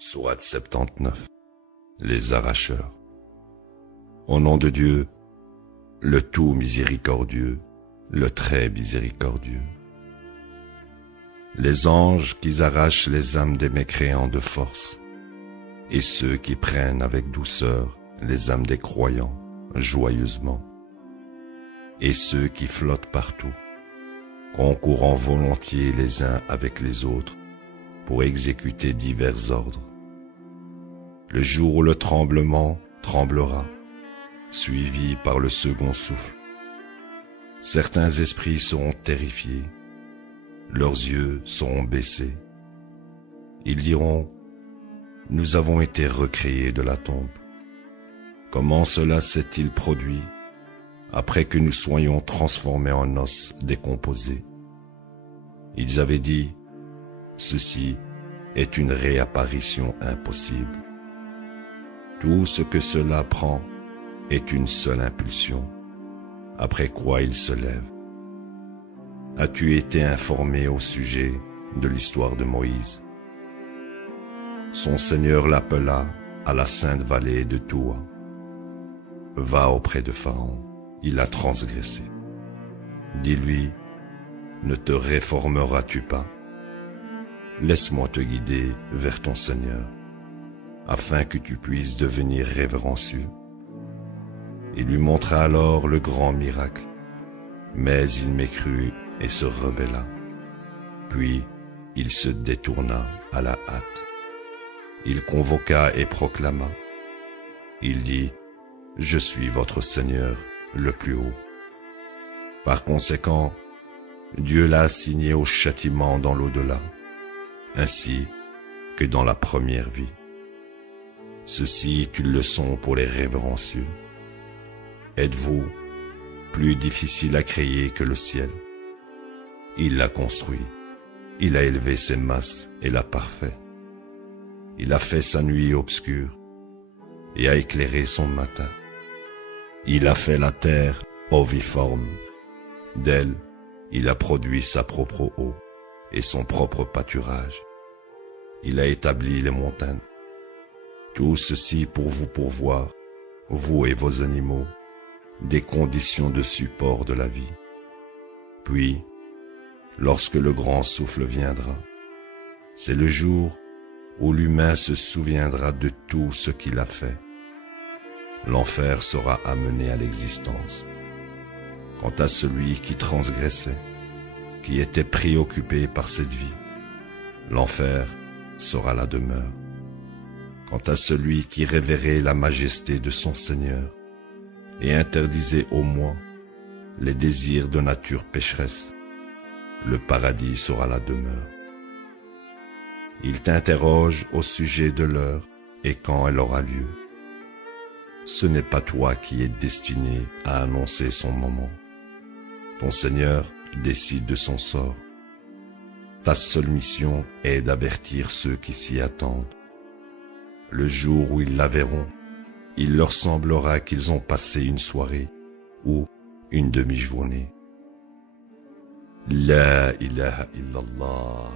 Sourate 79. Les arracheurs. Au nom de Dieu, le tout miséricordieux, le très miséricordieux. Les anges qui arrachent les âmes des mécréants de force, et ceux qui prennent avec douceur les âmes des croyants joyeusement, et ceux qui flottent partout, concourant volontiers les uns avec les autres pour exécuter divers ordres. Le jour où le tremblement tremblera, suivi par le second souffle, certains esprits seront terrifiés, leurs yeux seront baissés. Ils diront: nous avons été recréés de la tombe. Comment cela s'est-il produit après que nous soyons transformés en os décomposés? Ils avaient dit: ceci est une réapparition impossible. Tout ce que cela prend est une seule impulsion, après quoi il se lève. As-tu été informé au sujet de l'histoire de Moïse? Son Seigneur l'appela à la sainte vallée de Toua. Va auprès de Pharaon, il a transgressé. Dis-lui: ne te réformeras-tu pas? Laisse-moi te guider vers ton Seigneur, afin que tu puisses devenir révérencieux. Il lui montra alors le grand miracle, mais il mécrut et se rebella. Puis il se détourna à la hâte. Il convoqua et proclama. Il dit: je suis votre Seigneur le plus haut. Par conséquent, Dieu l'a assigné au châtiment dans l'au-delà, ainsi que dans la première vie. Ceci est une leçon pour les révérencieux. Êtes-vous plus difficile à créer que le ciel? Il l'a construit, il a élevé ses masses et l'a parfait. Il a fait sa nuit obscure et a éclairé son matin. Il a fait la terre oviforme. D'elle, il a produit sa propre eau et son propre pâturage. Il a établi les montagnes. Tout ceci pour vous pourvoir, vous et vos animaux, des conditions de support de la vie. Puis, lorsque le grand souffle viendra, c'est le jour où l'humain se souviendra de tout ce qu'il a fait. L'enfer sera amené à l'existence. Quant à celui qui transgressait, qui était préoccupé par cette vie, l'enfer sera la demeure. Quant à celui qui révérait la majesté de son Seigneur et interdisait au moins les désirs de nature pécheresse, le paradis sera la demeure. Il t'interroge au sujet de l'heure et quand elle aura lieu. Ce n'est pas toi qui es destiné à annoncer son moment. Ton Seigneur décide de son sort. Ta seule mission est d'avertir ceux qui s'y attendent. Le jour où ils la verront, il leur semblera qu'ils ont passé une soirée ou une demi-journée. La ilaha illallah.